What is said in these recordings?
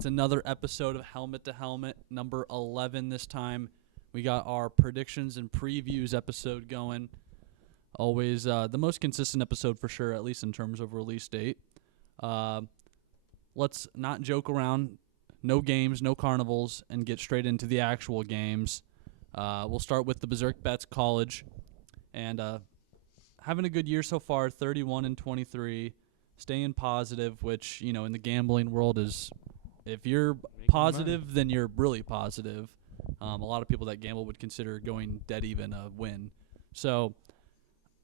It's another episode of Helmet to Helmet, number 11 this time. We got our predictions and previews episode going. Always the most consistent episode for sure, at least in terms of release date. Let's not joke around. No games, no carnivals, and get straight into the actual games. We'll start with the BeZRK Bets College. And having a good year so far, 31-23. Staying positive, which, you know, in the gambling world is, if you're positive, then you're really positive. A lot of people that gamble would consider going dead even a win. So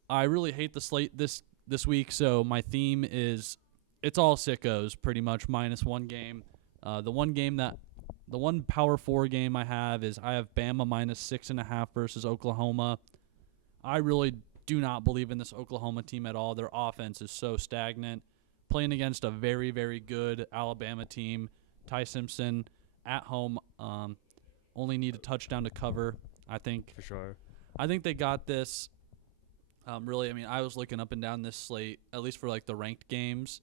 I really hate the slate this week, so my theme is it's all sickos pretty much minus one game. The one Power 4 game I have is I have Bama minus 6.5 versus Oklahoma. I really do not believe in this Oklahoma team at all. Their offense is so stagnant. Playing against a very, very good Alabama team. Ty Simpson at home only need a touchdown to cover, I think. For sure. I think they got this. Really, I mean, I was looking up and down this slate, at least for like the ranked games,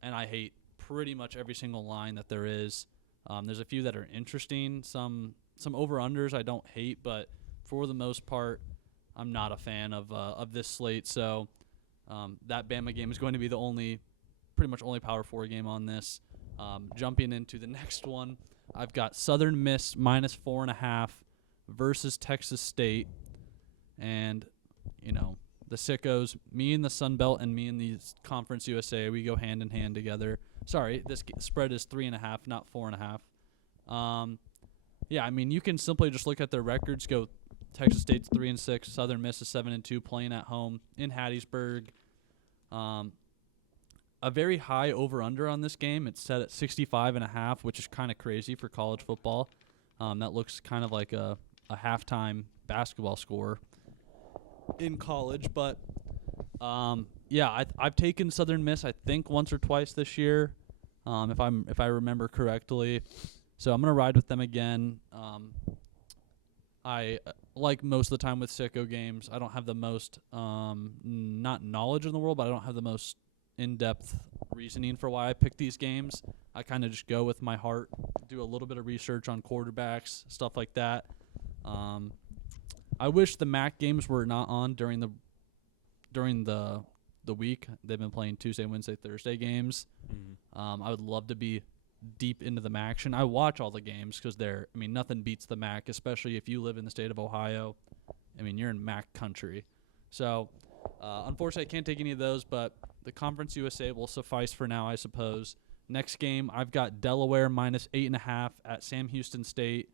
and I hate pretty much every single line that there is. There's a few that are interesting. Some over-unders I don't hate, but for the most part, I'm not a fan of this slate. So that Bama game is going to be the pretty much only Power 4 game on this. Jumping into the next one, I've got Southern Miss minus 4.5 versus Texas State. And, you know, the sickos, me in the Sun Belt and me in the Conference USA, we go hand in hand together. Sorry, this spread is 3.5, not 4.5. Yeah, I mean, you can simply just look at their records, go Texas State's 3-6, Southern Miss is 7-2, playing at home in Hattiesburg. A very high over/under on this game. It's set at 65.5, which is kind of crazy for college football. That looks kind of like a halftime basketball score in college. But yeah, I've taken Southern Miss I think once or twice this year, if I remember correctly. So I'm gonna ride with them again. I like most of the time with sicko games, I don't have the most not knowledge in the world, but I don't have the most in-depth reasoning for why I pick these games. I kind of just go with my heart, do a little bit of research on quarterbacks, stuff like that. I wish the MAC games were not on during the week. They've been playing Tuesday, Wednesday, Thursday games. I would love to be deep into the MAC action. I watch all the games because nothing beats the MAC, especially if you live in the state of Ohio. I mean, you're in MAC country. So, unfortunately, I can't take any of those, but the Conference USA will suffice for now, I suppose. Next game, I've got Delaware minus 8.5 at Sam Houston State.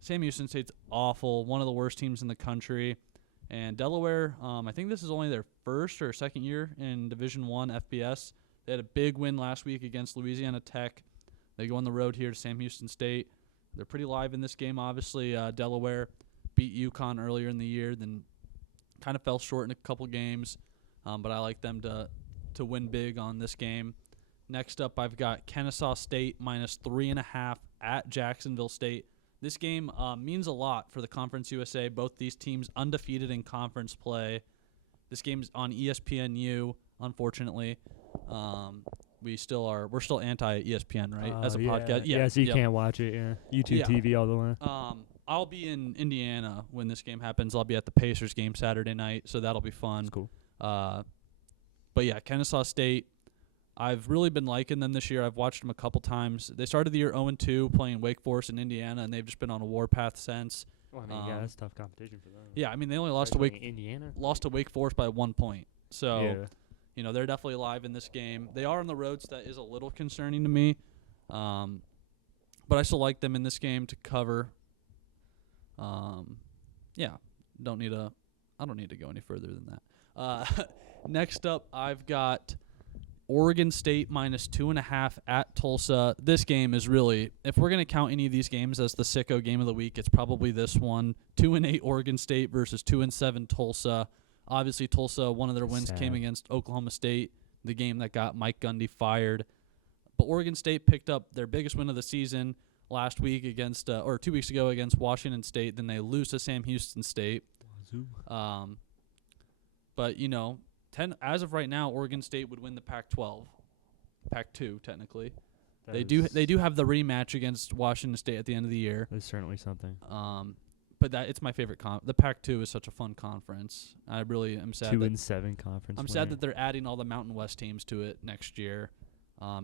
Sam Houston State's awful, one of the worst teams in the country. And Delaware, I think this is only their first or second year in Division I FBS. They had a big win last week against Louisiana Tech. They go on the road here to Sam Houston State. They're pretty live in this game, obviously. Delaware beat UConn earlier in the year, then kind of fell short in a couple games. But I like them to win big on this game. Next up, I've got Kennesaw State minus 3.5 at Jacksonville State. This game means a lot for the Conference USA. Both these teams undefeated in conference play. This game's on ESPNU, unfortunately. We're still anti-ESPN, right? As a podcast. Yeah, so you can't watch it, YouTube TV all the way. I'll be in Indiana when this game happens. I'll be at the Pacers game Saturday night, so that'll be fun. That's cool. But yeah, Kennesaw State, I've really been liking them this year. I've watched them a couple times. They started the year 0-2 playing Wake Forest in Indiana, and they've just been on a warpath since. Well, I mean, that's tough competition for them. Yeah, I mean, they only lost to Wake Forest by 1 point. So, you know, they're definitely alive in this game. They are on the road, so that is a little concerning to me. But I still like them in this game to cover. Yeah, I don't need to go any further than that. Next up, I've got Oregon State minus 2.5 at Tulsa. This game is really, if we're going to count any of these games as the sicko game of the week, it's probably this one. 2-8 Oregon State versus 2-7 Tulsa. Obviously, Tulsa, one of their wins came against Oklahoma State, the game that got Mike Gundy fired. But Oregon State picked up their biggest win of the season last week against, or 2 weeks ago against Washington State. Then they lose to Sam Houston State. But, you know, as of right now, Oregon State would win the Pac-12. Pac-2, technically. They do have the rematch against Washington State at the end of the year. That's certainly something. But it's my favorite the Pac-2 is such a fun conference. I really am sad. 2-7 conference. I'm sad that they're adding all the Mountain West teams to it next year.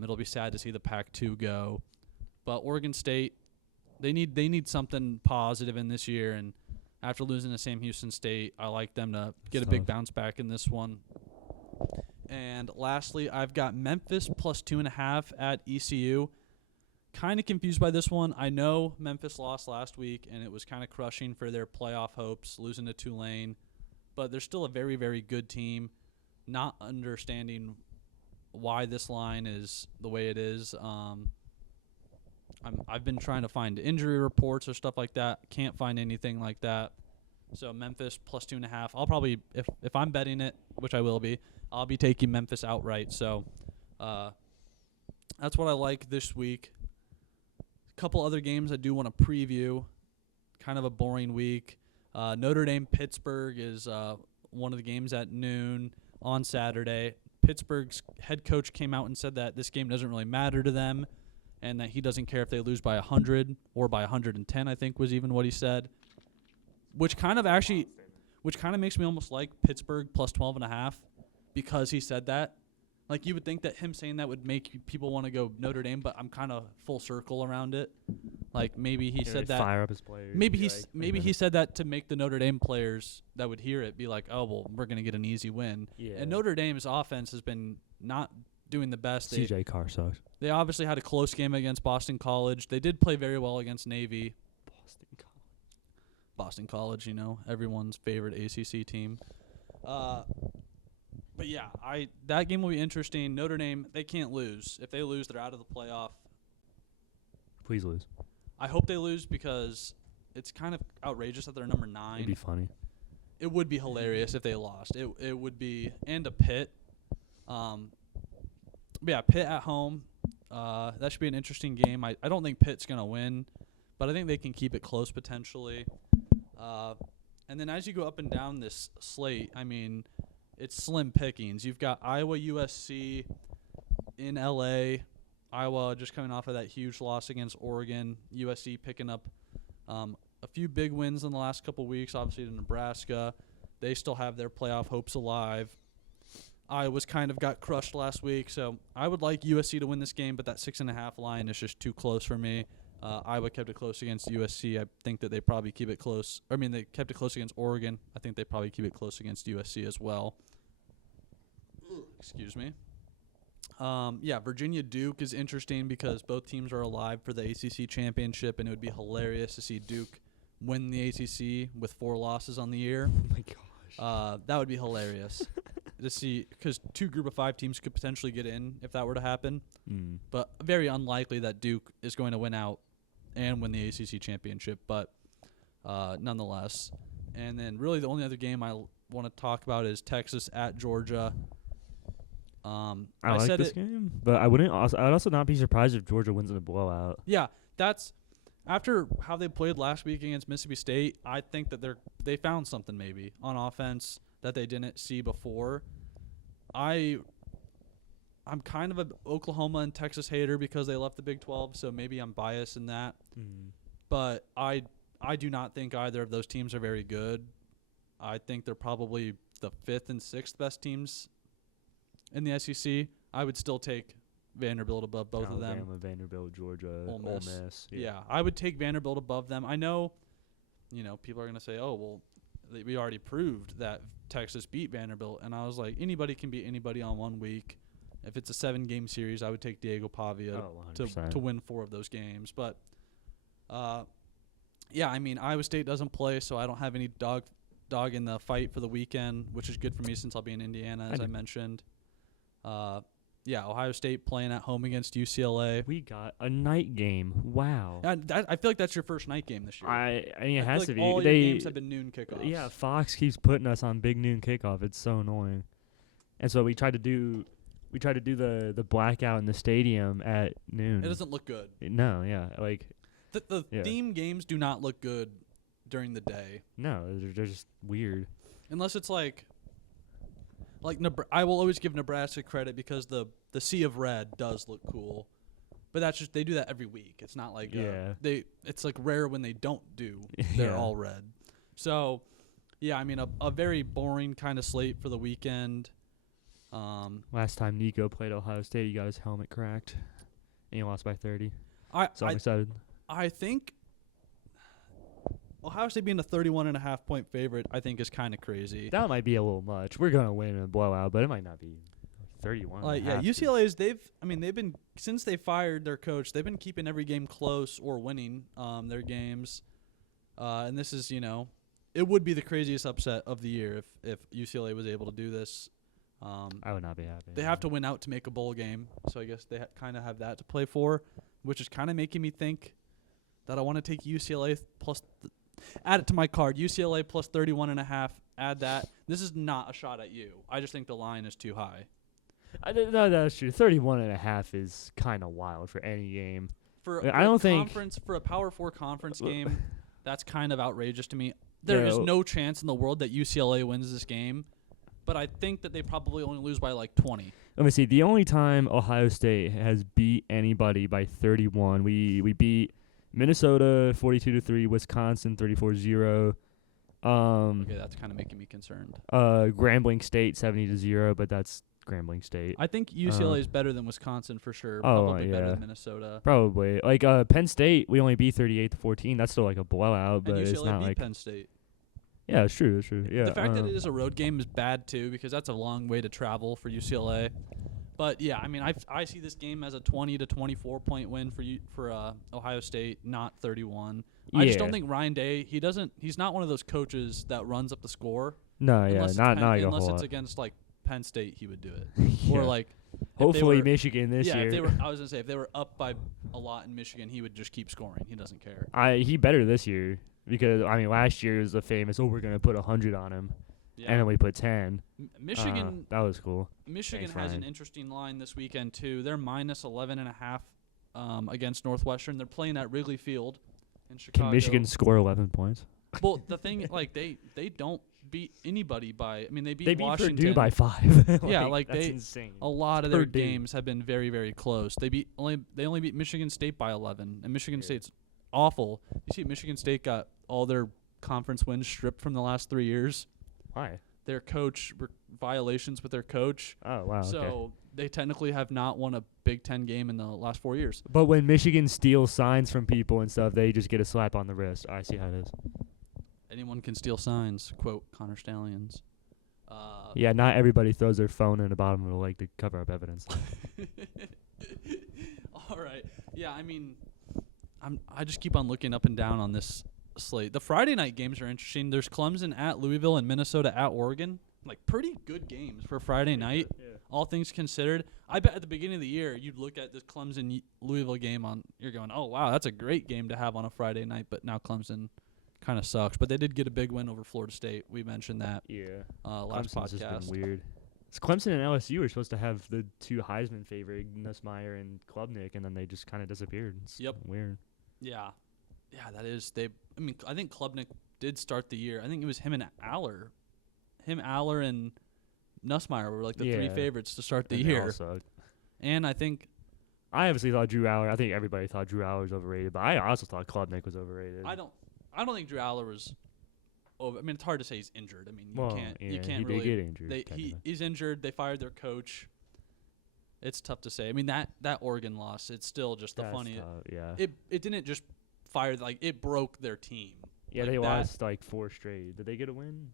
It'll be sad to see the Pac-2 go. But Oregon State, they need something positive in this year, and after losing to Sam Houston State, I like them to get a big bounce back in this one. And lastly, I've got Memphis plus 2.5 at ECU. Kind of confused by this one. I know Memphis lost last week, and it was kind of crushing for their playoff hopes, losing to Tulane. But they're still a very, very good team. Not understanding why this line is the way it is. I've been trying to find injury reports or stuff like that. Can't find anything like that. So Memphis plus 2.5. I'll probably, if I'm betting it, which I will be, I'll be taking Memphis outright. So that's what I like this week. A couple other games I do want to preview. Kind of a boring week. Notre Dame Pittsburgh is one of the games at noon on Saturday. Pittsburgh's head coach came out and said that this game doesn't really matter to them, and that he doesn't care if they lose by 100 or by 110, I think was even what he said. Which kind of makes me almost like Pittsburgh plus 12.5 because he said that. Like, you would think that him saying that would make people want to go Notre Dame, but I'm kind of full circle around it. Like, maybe he said that. Fire up his players. Maybe he said that to make the Notre Dame players that would hear it be like, oh, well, we're going to get an easy win. Yeah. And Notre Dame's offense has been not doing the best. CJ Carr sucks. They obviously had a close game against Boston College. They did play very well against Navy. Boston College, everyone's favorite ACC team. But yeah, that game will be interesting. Notre Dame, they can't lose. If they lose, they're out of the playoff. Please lose. I hope they lose because it's kind of outrageous that they're number 9. It'd be funny. It would be hilarious if they lost. It would be, and a Pitt. But yeah, Pitt at home. That should be an interesting game. I don't think Pitt's going to win, but I think they can keep it close potentially. And then as you go up and down this slate, I mean, it's slim pickings. You've got Iowa USC in L.A., Iowa just coming off of that huge loss against Oregon. USC picking up a few big wins in the last couple weeks, obviously to Nebraska. They still have their playoff hopes alive. Iowa's kind of got crushed last week, so I would like USC to win this game, but that 6.5 line is just too close for me. Iowa kept it close against USC. I think that they probably keep it close. They kept it close against Oregon. I think they probably keep it close against USC as well. Excuse me. Virginia Duke is interesting because both teams are alive for the ACC championship, and it would be hilarious to see Duke win the ACC with 4 losses on the year. Oh my gosh. That would be hilarious to see, because 2 Group of 5 teams could potentially get in if that were to happen. But very unlikely that Duke is going to win out and win the ACC championship, but nonetheless. And then really the only other game I want to talk about is Texas at Georgia. I like this game, but I would also not be surprised if Georgia wins in a blowout. Yeah, that's after how they played last week against Mississippi State. I think that they found something maybe on offense that they didn't see before. I'm kind of an Oklahoma and Texas hater because they left the Big 12, so maybe I'm biased in that. But I do not think either of those teams are very good. I think they're probably the 5th and 6th best teams in the SEC. I would still take Vanderbilt above both of them. Alabama, Vanderbilt, Georgia, Ole Miss. Yeah, I would take Vanderbilt above them. I know, people are going to say, oh, well, we already proved that Texas beat Vanderbilt. And I was like, anybody can beat anybody on one week. If it's a 7-game series, I would take Diego Pavia to win 4 of those games. But, Iowa State doesn't play, so I don't have any dog in the fight for the weekend, which is good for me since I'll be in Indiana, as I mentioned. Ohio State playing at home against UCLA. We got a night game. Wow. I feel like that's your first night game this year. I mean, it has to be. All your games have been noon kickoffs. Yeah, Fox keeps putting us on big noon kickoff. It's so annoying. And so we tried to do the blackout in the stadium at noon. It doesn't look good. No, yeah, like the theme games do not look good during the day. No, they're just weird. Unless it's like I will always give Nebraska credit because the Sea of Red does look cool. But that's just they do that every week. It's not like Yeah. It's like rare when they don't do. They're Yeah. all red. So, yeah, I mean a very boring kind of slate for the weekend. Last time Nico played Ohio State, he got his helmet cracked, and he lost by 30. I'm excited. I think Ohio State being a 31.5-point favorite, I think is kind of crazy. That might be a little much. We're gonna win in a blowout, but it might not be 31. UCLA's they've been since they fired their coach, they've been keeping every game close or winning their games. And this is, it would be the craziest upset of the year if UCLA was able to do this. I would not be happy. They have to win out to make a bowl game, so I guess they kind of have that to play for, which is kind of making me think that I want to take UCLA plus. Add it to my card. UCLA plus 31.5. Add that. This is not a shot at you. I just think the line is too high. No, that's true. 31.5 is kind of wild for any game. For a Power 4 conference game, that's kind of outrageous to me. There is no chance in the world that UCLA wins this game, but I think that they probably only lose by like 20. Let me see. The only time Ohio State has beat anybody by 31, we beat Minnesota 42-3, Wisconsin 34-0. Okay, that's kind of making me concerned. Grambling State 70-0, but that's Grambling State. I think UCLA is better than Wisconsin for sure. Oh, Probably better yeah. than Minnesota. Probably. Like Penn State, we only beat 38-14. That's still like a blowout, but And UCLA it's not beat like Penn State. Yeah, it's true. It's true. Yeah. The fact that it is a road game is bad too, because that's a long way to travel for UCLA. But yeah, I mean, I see this game as a 20 to 24 point win for Ohio State, not 31. I just don't think Ryan Day. He's not one of those coaches that runs up the score. No, yeah, not like a unless whole it's lot. against like Penn State, he would do it. Yeah. Or like hopefully Michigan this year. I was gonna say if they were up by a lot in Michigan, he would just keep scoring. He doesn't care. He better this year because I mean last year was the famous we're gonna put 100 on him. Yeah. And then we put 10. Michigan. That was cool. Michigan Thanks, has Ryan. an interesting line this weekend too. They're minus 11.5 against Northwestern. They're playing at Wrigley Field in Chicago. Can Michigan score 11 points? Well, the thing like they don't beat anybody by. I mean, they beat Washington. Purdue by 5. Yeah, that's insane. A lot of their Purdue. games have been very, very close. They only beat Michigan State by 11, and Michigan State's awful. You see, Michigan State got all their conference wins stripped from the last 3 years. Why? Their coach violations with their coach. Oh wow. So okay. they technically have not won a Big Ten game in the last 4 years. But when Michigan steals signs from people and stuff, they just get a slap on the wrist. I see how it is. Anyone can steal signs. Quote Connor Stallions. Yeah, not everybody throws their phone in the bottom of the lake to cover up evidence. All right. Yeah, I mean, I just keep on looking up and down on this slate. The Friday night games are interesting. There's Clemson at Louisville and Minnesota at Oregon. Like pretty good games for Friday night. Yeah. All things considered. I bet at the beginning of the year you'd look at this Clemson Louisville game you're going, "Oh wow, that's a great game to have on a Friday night," but now Clemson kind of sucks. But they did get a big win over Florida State. We mentioned that Yeah. last Clemson's podcast. just been weird. Clemson and LSU were supposed to have the two Heisman favorite, Nussmeier and Klubnik, and then they just kind of disappeared. It's weird. Yeah. Yeah, that is. I think Klubnik did start the year. I think it was him and Aller. Aller, and Nussmeier were like the three favorites to start the And they all year. sucked. And I think I obviously thought Drew Aller. I think everybody thought Drew Aller was overrated, but I also thought Klubnik was overrated. I don't think Drew Aller was over. I mean, it's hard to say he's injured. I mean, you can't he really did get injured. he's injured. They fired their coach. It's tough to say. I mean, that Oregon loss, it's still just the funny. Yeah. It didn't just fire, like it broke their team. Yeah, like they lost like 4 straight. Did they get a win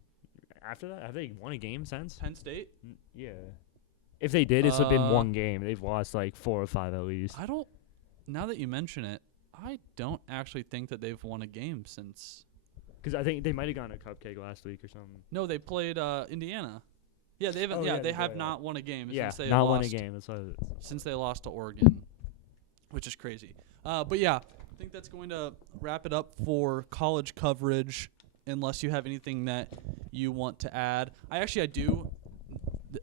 after that? Have they won a game since? Penn State? Yeah. If they did, it's been one game. They've lost like 4 or 5 at least. Now that you mention it, I don't actually think that they've won a game since. Because I think they might have gotten a cupcake last week or something. No, they played Indiana. Yeah, they haven't. They have not won a game since they not lost. won a game. That's what since they lost to Oregon, which is crazy. But yeah, I think that's going to wrap it up for college coverage. Unless you have anything that you want to add, I do.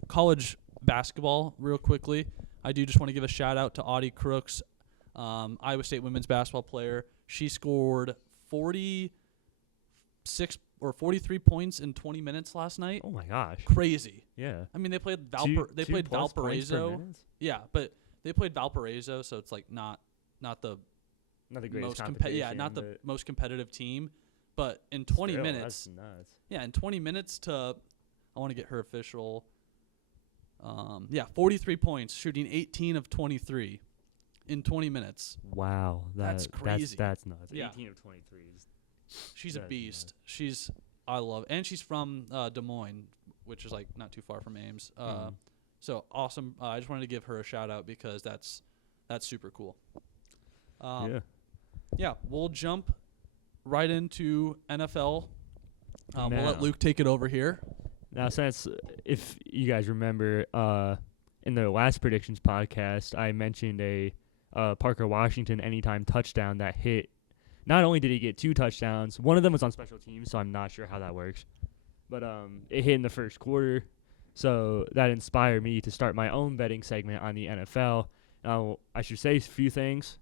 College basketball, real quickly. I do just want to give a shout out to Audie Crooks, Iowa State women's basketball player. She scored 46 or 43 points in 20 minutes last night. Oh my gosh. Crazy. Yeah. I mean, they played Two plus points per Valparaiso. minute? Yeah, but They played Valparaiso, so it's like not the Not the greatest most competition. not the most competitive team. But in 20 still, minutes, that's nuts. yeah, in 20 minutes to, I want to get her official. 43 points, shooting 18 of 23 in 20 minutes. Wow, That's crazy. That's nuts. Yeah. 18 of 23 is. She's a That's beast. nuts. I love, and she's from Des Moines, which is like not too far from Ames. So awesome. I just wanted to give her a shout out because that's super cool. Yeah, we'll jump right into NFL. We'll let Luke take it over here. Now, since if you guys remember, in the last predictions podcast, I mentioned a Parker Washington anytime touchdown that hit. Not only did he get 2 touchdowns, one of them was on special teams, so I'm not sure how that works. But it hit in the first quarter, so that inspired me to start my own betting segment on the NFL. Now, I should say a few things.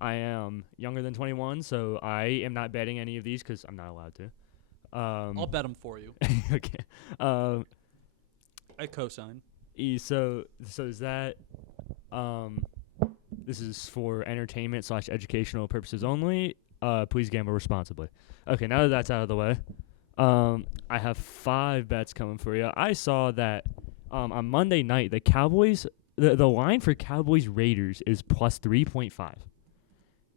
I am younger than 21, so I am not betting any of these because I'm not allowed to. I'll bet them for you. Okay. I co-sign. So is that this is for entertainment / educational purposes only. Please gamble responsibly. Okay, now that that's out of the way, I have 5 bets coming for you. I saw that on Monday night the Cowboys, the line for Cowboys Raiders is plus 3.5.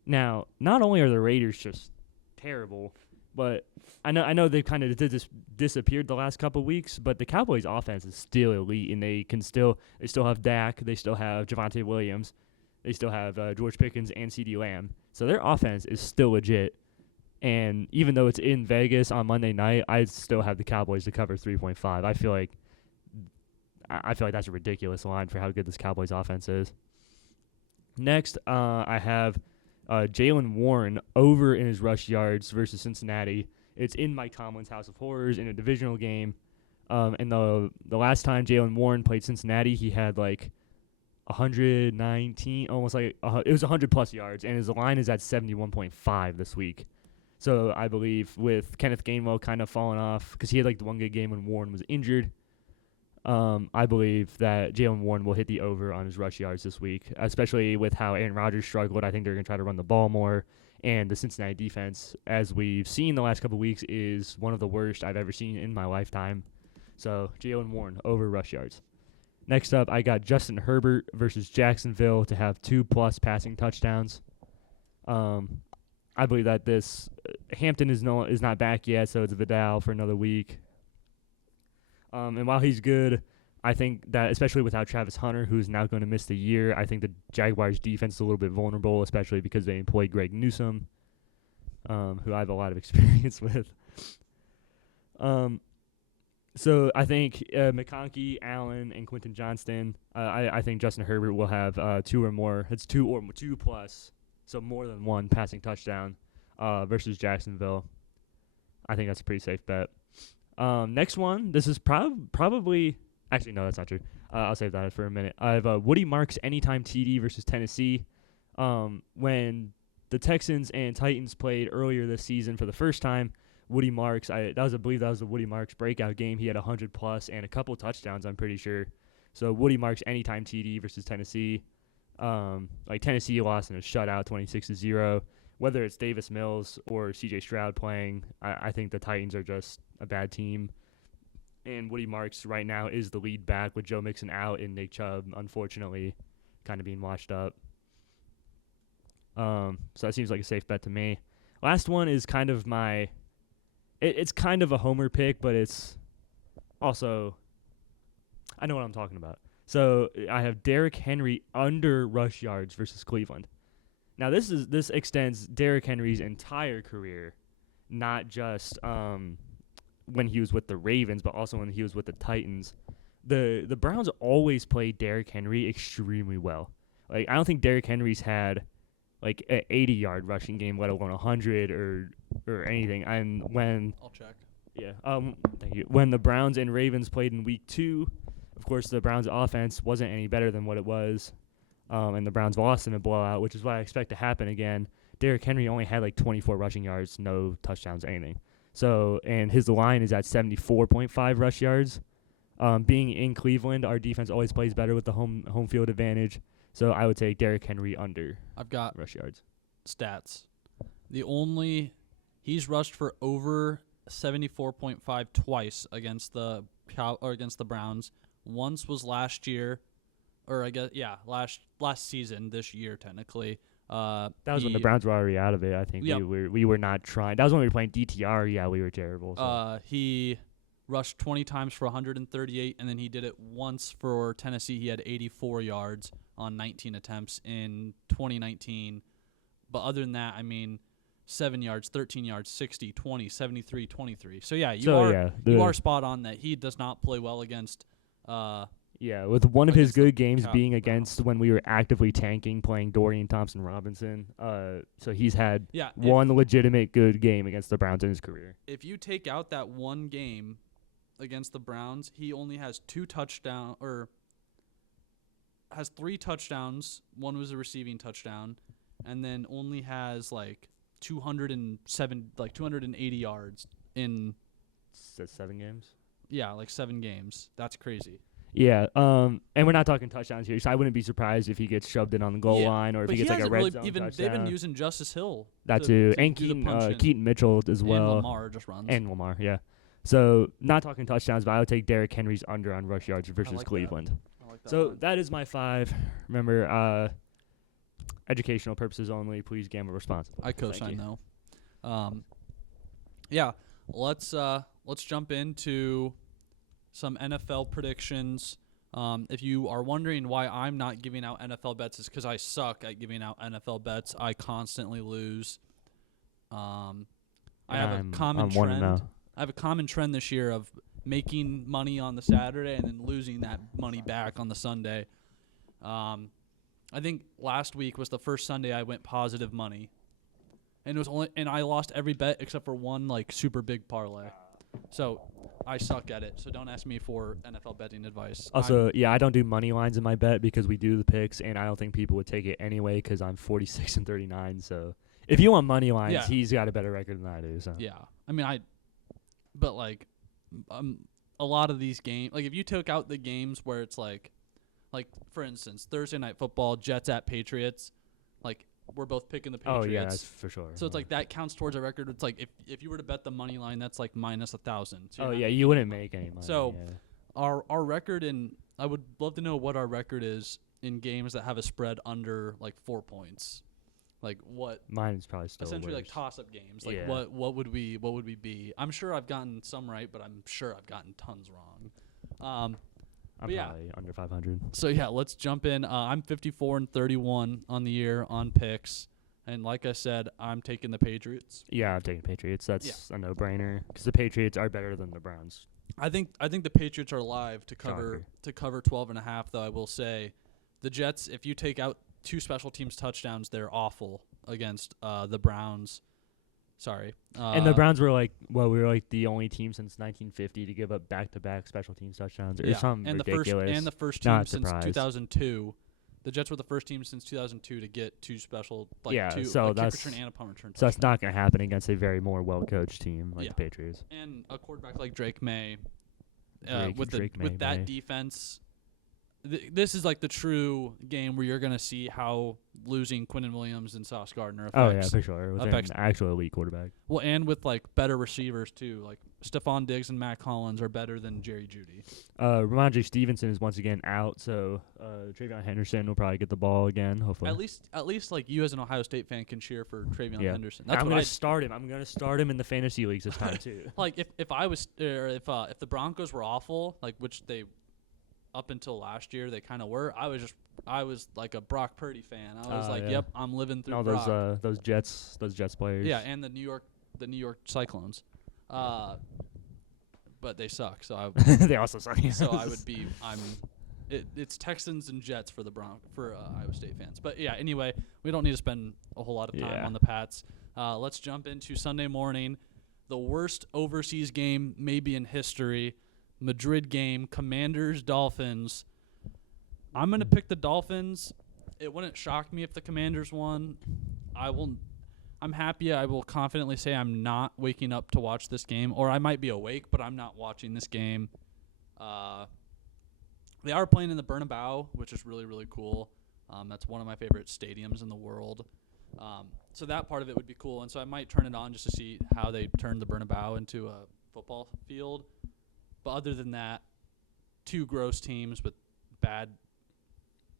Now, not only are the Raiders just terrible, but I know they've kind of disappeared the last couple of weeks, but the Cowboys offense is still elite, and they still have Dak, they still have Javonte Williams, they still have George Pickens and CeeDee Lamb. So their offense is still legit. And even though it's in Vegas on Monday night, I still have the Cowboys to cover 3.5. I feel like that's a ridiculous line for how good this Cowboys offense is. Next, I have Jaylen Warren over in his rush yards versus Cincinnati. It's in Mike Tomlin's House of Horrors in a divisional game. And the last time Jaylen Warren played Cincinnati, he had like 119, almost like it was 100+ yards, and his line is at 71.5 this week. So I believe with Kenneth Gainwell kind of falling off because he had like the one good game when Warren was injured, I believe that Jaylen Warren will hit the over on his rush yards this week, especially with how Aaron Rodgers struggled. I think they're going to try to run the ball more, and the Cincinnati defense, as we've seen the last couple of weeks, is one of the worst I've ever seen in my lifetime. So Jaylen Warren over rush yards. Next up, I got Justin Herbert versus Jacksonville to have 2+ passing touchdowns. I believe that this Hampton is not back yet, so it's Vidal for another week. And while he's good, I think that especially without Travis Hunter, who's now going to miss the year, I think the Jaguars' defense is a little bit vulnerable, especially because they employ Greg Newsome, who I have a lot of experience with. So I think McConkey, Allen, and Quentin Johnston. I think Justin Herbert will have 2 or more. It's 2+, so more than 1 passing touchdown versus Jacksonville. I think that's a pretty safe bet. Next one, this is probably actually no, that's not true. I'll save that for a minute. I have Woody Marks anytime TD versus Tennessee. When the Texans and Titans played earlier this season for the first time, Woody Marks, I believe that was the Woody Marks breakout game. He had 100+ and a couple touchdowns, I'm pretty sure. So Woody Marks anytime TD versus Tennessee. Like Tennessee lost in a shutout, 26-0. Whether it's Davis Mills or C.J. Stroud playing, I think the Titans are just a bad team. And Woody Marks right now is the lead back with Joe Mixon out and Nick Chubb, unfortunately, kind of being washed up. So that seems like a safe bet to me. Last one is kind of it's kind of a homer pick, but it's also, I know what I'm talking about. So I have Derrick Henry under rush yards versus Cleveland. Now this extends Derrick Henry's entire career, not just when he was with the Ravens, but also when he was with the Titans. The Browns always play Derrick Henry extremely well. Like I don't think Derrick Henry's had like an 80-yard rushing game, let alone 100 or anything. And when I'll check. Yeah. Thank you. When the Browns and Ravens played in week 2, of course the Browns offense wasn't any better than what it was. And the Browns lost in a blowout, which is what I expect to happen again. Derrick Henry only had like 24 rushing yards, no touchdowns, anything. So, and his line is at 74.5 rush yards. Being in Cleveland, our defense always plays better with the home field advantage. So I would take Derrick Henry under I've got rush yards. stats. He's rushed for over 74.5 twice against the Browns. Once was last year, or I guess last season. This year technically. That was when the Browns were already out of it. I think we were not trying. That was when we were playing DTR. Yeah, we were terrible. So. He rushed 20 times for 138, and then he did it once for Tennessee. He had 84 yards on 19 attempts in 2019. But other than that, 7 yards, 13 yards, 60, 20, 73, 23. So, yeah, you are spot on that he does not play well against with one of his good games being against when we were actively tanking, playing Dorian Thompson-Robinson. So he's had one legitimate good game against the Browns in his career. If you take out that one game against the Browns, he only has 2 touchdowns, or has 3 touchdowns. One was a receiving touchdown, and then only has 280 yards in 7 games. Yeah, 7 games. That's crazy. Yeah, and we're not talking touchdowns here, so I wouldn't be surprised if he gets shoved in on the goal line or if he gets a red zone touchdown. They've been using Justice Hill. That too, and Keaton Mitchell as well. And Lamar just runs. And Lamar, yeah. So not talking touchdowns, but I would take Derrick Henry's under on rush yards versus Cleveland. I like that So one. that is my 5. Remember, educational purposes only. Please gamble responsibly. I co-sign though. Let's jump into some NFL predictions. If you are wondering why I'm not giving out NFL bets, it's because I suck at giving out NFL bets. I constantly lose. I have a common trend. I have a common trend this year of making money on the Saturday and then losing that money back on the Sunday. I think last week was the first Sunday I went positive money, and I lost every bet except for one super big parlay. So I suck at it. So don't ask me for NFL betting advice. Also, I don't do money lines in my bet because we do the picks, and I don't think people would take it anyway because I'm 46-39. So if you want money lines, he's got a better record than I do. So but a lot of these games, if you took out the games where it's like for instance Thursday Night Football, Jets at Patriots, we're both picking the Patriots. Oh yeah, that's for sure. So it's that counts towards a record. It's if you were to bet the money line, that's minus 1,000. So you wouldn't make any money. So our record I would love to know what our record is in games that have a spread under 4 points. What mine's probably still essentially worse. toss-up games. What would we be? I'm sure I've gotten some right, but I'm sure I've gotten tons wrong. I'm probably under 500. So let's jump in. I'm 54-31 on the year on picks, and like I said, I'm taking the Patriots. Yeah, I'm taking Patriots. That's a no-brainer because the Patriots are better than the Browns. I think the Patriots are live to cover 12.5. Though I will say, the Jets, if you take out 2 special teams touchdowns, they're awful against the Browns. Sorry. And the Browns were we were the only team since 1950 to give up back-to-back special teams touchdowns or something ridiculous. The first team since 2002. The Jets were the first team since 2002 to get 2 special so kick return and a punt return. So that's not going to happen against a very more well-coached team like the Patriots. And a quarterback like Drake May. With that defense. This is the true game where you're going to see how losing Quinnen Williams and Sauce Gardner affects. Oh, yeah, for sure. With an actual elite quarterback. Well, and with, better receivers, too. Stephon Diggs and Matt Collins are better than Jerry Jeudy. Ramondre Stevenson is once again out, so Travion Henderson will probably get the ball again, hopefully. At least you as an Ohio State fan can cheer for Travion Henderson. I'm going to start him. I'm going to start him in the fantasy leagues this time, too. If I was if the Broncos were awful, which they up until last year they kind of were, I was a Brock Purdy fan. I was yep, I'm living through Brock. Those Jets players. Yeah, and the New York Cyclones. But they suck. So they also suck. So I would be. It's Texans and Jets for Iowa State fans. But anyway, we don't need to spend a whole lot of time on the Pats. Let's jump into Sunday morning, the worst overseas game maybe in history. Madrid game, Commanders, Dolphins. I'm going to pick the Dolphins. It wouldn't shock me if the Commanders won. I'm happy. I will confidently say I'm not waking up to watch this game, or I might be awake, but I'm not watching this game. They are playing in the Bernabeu, which is really, really cool. That's one of my favorite stadiums in the world. So that part of it would be cool. And so I might turn it on just to see how they turn the Bernabeu into a football field. But other than that, two gross teams with bad.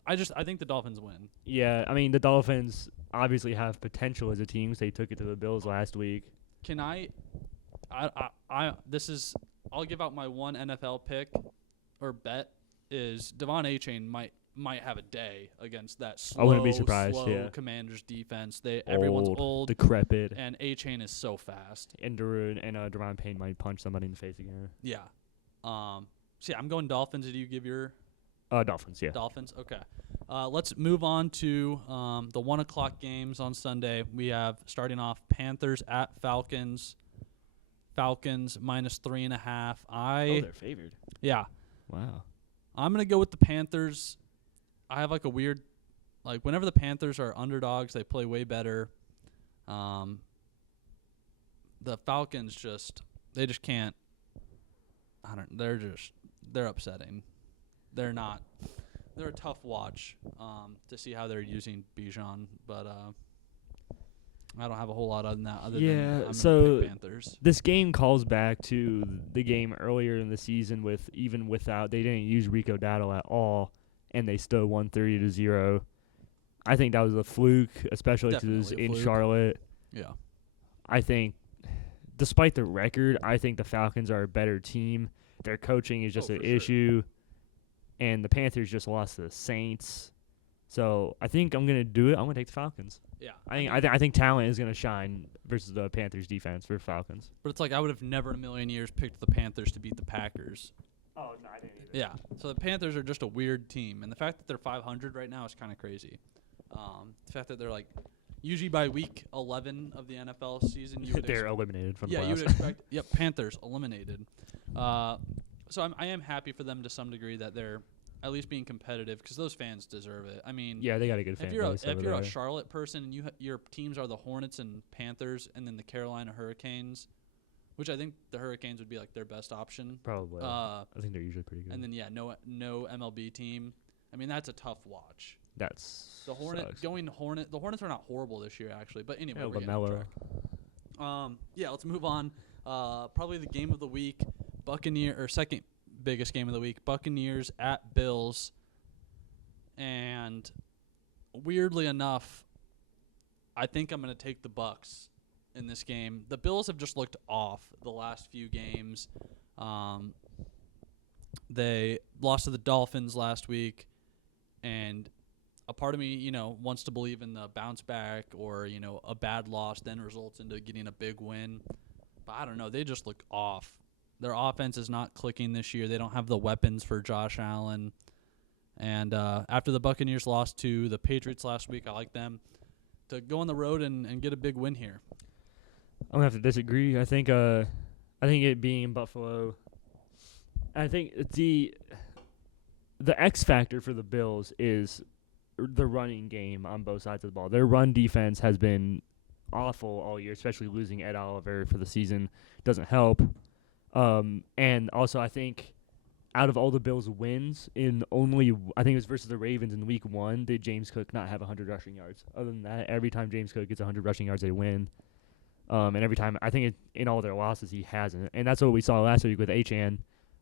I think the Dolphins win. Yeah, I mean, the Dolphins obviously have potential as a team 'cause they took it to the Bills last week. Can I'll give out my one NFL pick or bet is Devon Achane might have a day against that I wouldn't be surprised, yeah. Commanders defense. Everyone's old, decrepit, and Achane is so fast. And Deron Payne might punch somebody in the face again. Yeah. So yeah, I'm going Dolphins. Did you give your Dolphins? Yeah. Dolphins. Okay. Let's move on to the 1:00 games on Sunday. We have starting off Panthers at Falcons. Falcons -3.5. They're favored. Yeah. Wow. I'm gonna go with the Panthers. I have like a weird, like whenever the Panthers are underdogs, they play way better. The Falcons they just can't. They're upsetting. They're not. They're a tough watch to see how they're using Bijan, but I don't have a whole lot other than that. Other than I'm gonna pick Panthers. This game calls back to the game earlier in the season they didn't use Rico Dowdle at all, and they still won 30-0. I think that was a fluke, especially because it was in Charlotte. Yeah. I think, despite the record, I think the Falcons are a better team. Their coaching is just an issue, and the Panthers just lost to the Saints. So I think I'm gonna do it. I'm gonna take the Falcons. Yeah. I think talent is gonna shine versus the Panthers defense for Falcons. But it's like I would have never in a million years picked the Panthers to beat the Packers. Oh no, I didn't either. Yeah. So the Panthers are just a weird team, and the fact that they're 500 right now is kind of crazy. The fact that they're like usually by week 11 of the NFL season, they're eliminated from the playoffs. Yeah, you would expect. Yep, Panthers eliminated. So I am happy for them to some degree that they're at least being competitive because those fans deserve it. I mean, yeah, they got a good fan base. If you're a Charlotte person and your teams are the Hornets and Panthers and then the Carolina Hurricanes, which I think the Hurricanes would be like their best option. Probably. I think they're usually pretty good. And then no MLB team. I mean, that's a tough watch. That's the Hornets. The Hornets are not horrible this year actually, but anyway, we're getting LaMelo. off track. Let's move on. Probably the game of the week, second biggest game of the week, Buccaneers at Bills. And weirdly enough, I think I'm going to take the Bucs in this game. The Bills have just looked off the last few games. They lost to the Dolphins last week, and a part of me, wants to believe in the bounce back or, a bad loss then results into getting a big win. But I don't know. They just look off. Their offense is not clicking this year. They don't have the weapons for Josh Allen. And after the Buccaneers lost to the Patriots last week, I like them to go on the road and get a big win here. I'm going to have to disagree. I think it being in Buffalo, I think the X factor for the Bills is the running game on both sides of the ball. Their run defense has been awful all year, especially losing Ed Oliver for the season doesn't help. And also I think out of all the Bills' wins, I think it was versus the Ravens in week 1, did James Cook not have 100 rushing yards. Other than that, every time James Cook gets 100 rushing yards, they win. And every time, I think in all their losses, he hasn't. And that's what we saw last week with Achane.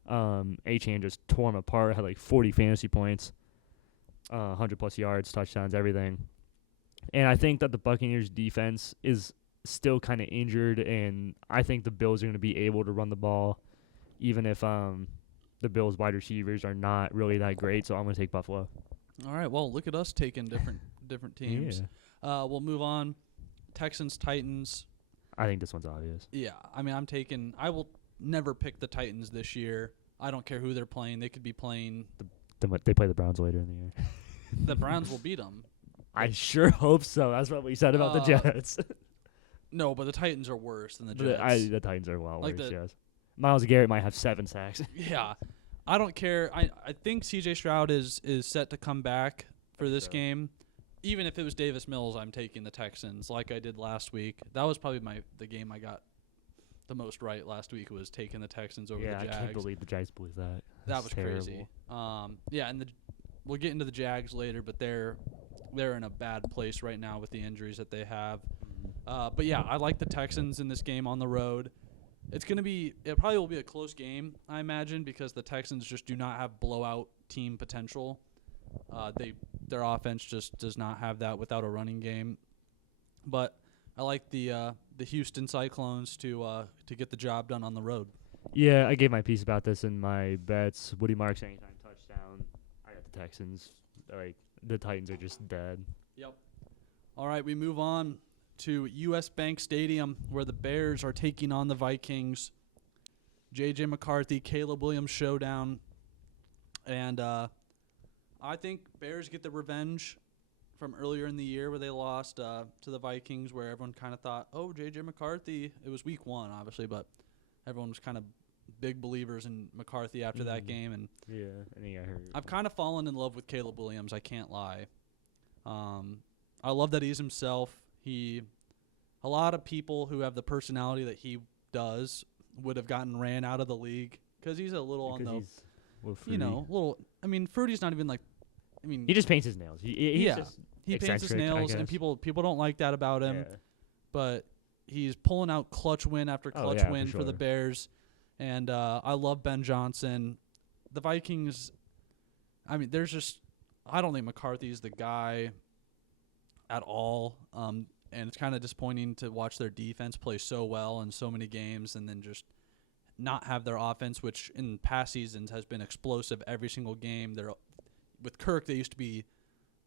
Achane just tore him apart, had like 40 fantasy points, 100-plus yards, touchdowns, everything. And I think that the Buccaneers' defense is still kind of injured, and I think the Bills are going to be able to run the ball, even if the Bills' wide receivers are not really that great. So I'm going to take Buffalo. All right. Well, look at us taking different teams. Yeah. We'll move on. Texans, Titans. I think this one's obvious. Yeah. I mean, I will never pick the Titans this year. I don't care who they're playing. They could be playing. They play the Browns later in the year. The Browns will beat them. I sure hope so. That's what we said about the Jets. No, but the Titans are worse than the Jets. The Titans are a lot worse, yes. Myles Garrett might have 7 sacks. Yeah. I don't care. I think C.J. Stroud is set to come back for this game. Even if it was Davis Mills, I'm taking the Texans like I did last week. That was probably the game I got the most right last week, was taking the Texans over the Jags. I can't believe the Jags believe that. That was terrible. crazy. And we'll get into the Jags later, but they're they're in a bad place right now with the injuries that they have. But yeah, I like the Texans in this game on the road. It probably will be a close game, I imagine, because the Texans just do not have blowout team potential. Their offense just does not have that without a running game. But I like the Houston Cyclones to get the job done on the road. Yeah, I gave my piece about this in my bets. Woody Marks anytime touchdown. I got the Texans. Like the Titans are just dead. Yep. All right, we move on to U.S. Bank Stadium where the Bears are taking on the Vikings. J.J. McCarthy, Caleb Williams showdown. And I think Bears get the revenge from earlier in the year where they lost to the Vikings, where everyone kind of thought, oh, J.J. McCarthy. It was week 1, obviously, but everyone was kind of big believers in McCarthy after that game. And yeah, I think I heard. I've kind of fallen in love with Caleb Williams, I can't lie. I love that he's himself. A lot of people who have the personality that he does would have gotten ran out of the league because he's a little on the, little. I mean, Fruity's not even like. I mean, he just paints his nails. He paints his nails, and people don't like that about him. Yeah. But he's pulling out clutch win after clutch win for the Bears, and I love Ben Johnson. The Vikings. I mean, I don't think McCarthy's the guy at all. And it's kind of disappointing to watch their defense play so well in so many games and then just not have their offense, which in past seasons has been explosive every single game. With Kirk, they used to be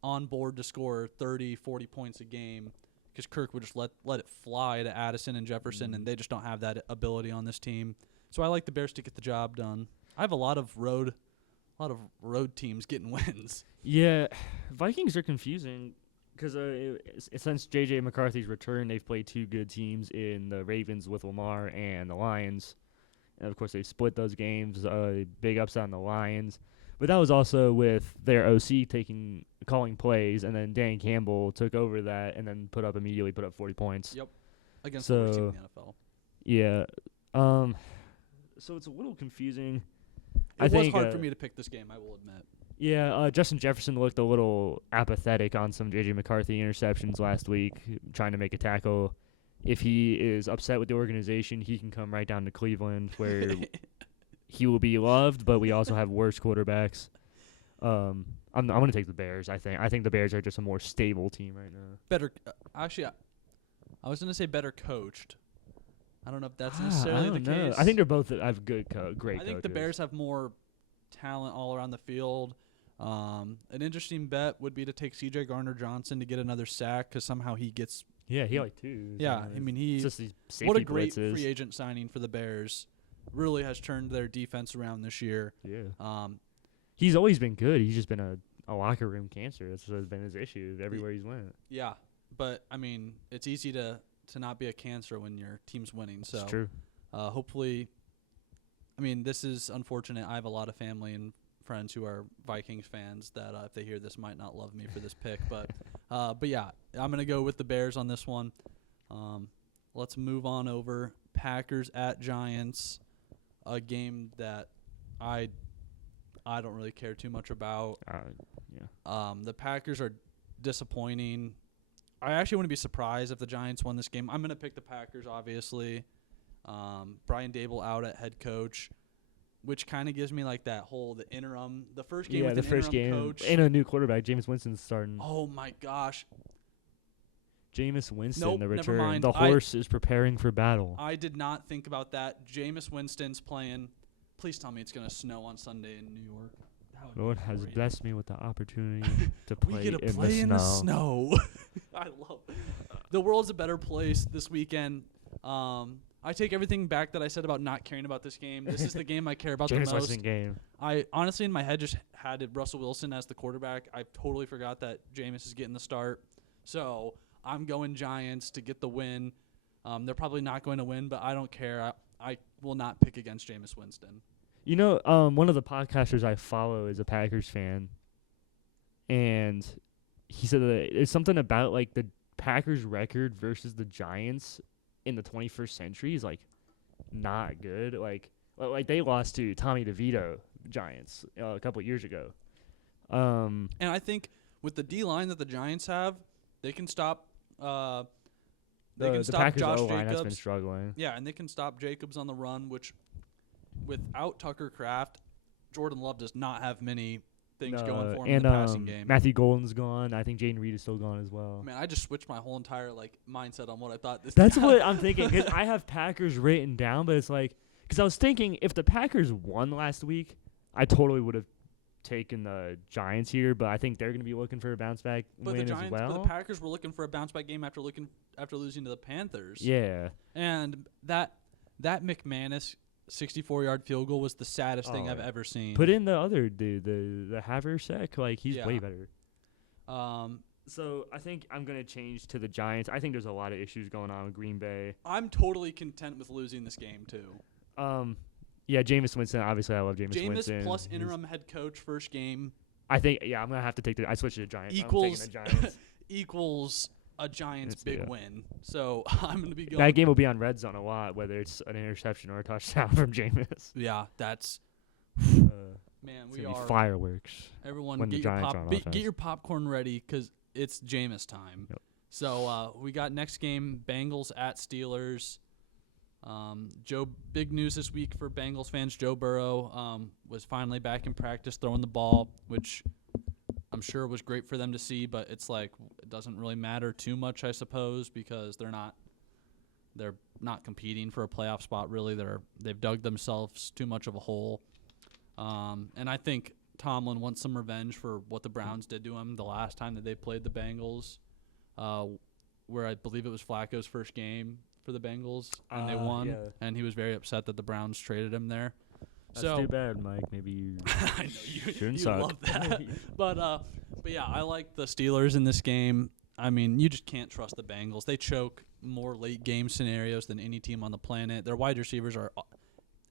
on board to score 30, 40 points a game because Kirk would just let it fly to Addison and Jefferson, and they just don't have that ability on this team. So I like the Bears to get the job done. I have a lot of road teams getting wins. Yeah, Vikings are confusing. Because since J.J. McCarthy's return, they've played 2 good teams in the Ravens with Lamar and the Lions. And, of course, they split those games. Big upset on the Lions. But that was also with their OC calling plays, and then Dan Campbell took over that and then immediately put up 40 points. Yep, against the worst team in the NFL. Yeah. So it's a little confusing. It was hard for me to pick this game, I will admit. Yeah, Justin Jefferson looked a little apathetic on some J.J. McCarthy interceptions last week, trying to make a tackle. If he is upset with the organization, he can come right down to Cleveland, where he will be loved, but we also have worse quarterbacks. I'm going to take the Bears, I think. I think the Bears are just a more stable team right now. Better actually, I was going to say better coached. I don't know if that's necessarily the case. I think they're both have great coaches. I think the Bears have more talent all around the field. An interesting bet would be to take C.J. Gardner-Johnson to get another sack because somehow he gets. Yeah, he like 2. Yeah, I mean what a great free agent signing for the Bears. Really has turned their defense around this year. Yeah. He's always been good. He's just been a locker room cancer. That's been his issue everywhere he's went. Yeah, but I mean it's easy to not be a cancer when your team's winning. So it's true. Hopefully, I mean this is unfortunate. I have a lot of family and friends who are Vikings fans that if they hear this might not love me for this pick, but yeah, I'm gonna go with the Bears on this one. Let's move on over Packers at Giants, a game that I don't really care too much about. The Packers are disappointing. I actually wouldn't be surprised if the Giants won this game. I'm gonna pick the Packers, obviously. Brian Dable out at head coach, which kind of gives me like that the interim, the first game with the first interim coach. And a new quarterback, Jameis Winston's starting. Oh, my gosh. Jameis Winston, nope, the return. Never mind. The horse is preparing for battle. I did not think about that. Jameis Winston's playing. Please tell me it's going to snow on Sunday in New York. Lord has blessed me with the opportunity to play, we get to play in the snow. I love it. The world's a better place this weekend. I take everything back that I said about not caring about this game. This is the game I care about the most. Winston game. I honestly, in my head, just had Russell Wilson as the quarterback. I totally forgot that Jameis is getting the start. So I'm going Giants to get the win. They're probably not going to win, but I don't care. I will not pick against Jameis Winston. You know, one of the podcasters I follow is a Packers fan, and he said that it's something about like the Packers record versus the Giants in the 21st century is like not good. Like they lost to Tommy DeVito Giants a couple years ago. And I think with the D line that the Giants have, they can stop. They The can stop Packers Josh O-line has been Jacobs. struggling. Yeah, and they can stop Jacobs on the run, which without Tucker Kraft, Jordan Love does not have many things going for him in the passing game. Matthew Golden's gone. I think Jaden Reed is still gone as well. Man, I just switched my whole entire mindset on what I thought this. That's what I'm thinking. 'Cause I have Packers written down, but it's like, because I was thinking if the Packers won last week, I totally would have taken the Giants here. But I think they're going to be looking for a bounce back win as well. But the Packers were looking for a bounce back game after losing to the Panthers. Yeah. And that McManus 64-yard field goal was the saddest thing I've ever seen. Put in the other dude, the Haversek. Like, he's way better. So I think I'm going to change to the Giants. I think there's a lot of issues going on with Green Bay. I'm totally content with losing this game, too. Yeah, Jameis Winston. Obviously, I love Jameis Winston. Jameis plus interim head coach first game. I think, I'm going to have to take I switched to the Giants. Equals, I'm taking the Giants. equals a Giants big win. So I'm going to be going. That game will be on Red Zone a lot, whether it's an interception or a touchdown from Jameis. Yeah, that's. Man, we are. Fireworks. Everyone, get your popcorn ready because it's Jameis time. Yep. So we got next game, Bengals at Steelers. Big news this week for Bengals fans. Joe Burrow was finally back in practice throwing the ball, which I'm sure was great for them to see, but it's like it doesn't really matter too much, I suppose, because they're not competing for a playoff spot really. They've dug themselves too much of a hole. And I think Tomlin wants some revenge for what the Browns did to him the last time that they played the Bengals, where I believe it was Flacco's first game for the Bengals, and they won. Yeah. And he was very upset that the Browns traded him there. That's too bad, Mike. Maybe you I know you suck. love that. but yeah, I like the Steelers in this game. I mean, you just can't trust the Bengals. They choke more late game scenarios than any team on the planet. Their wide receivers are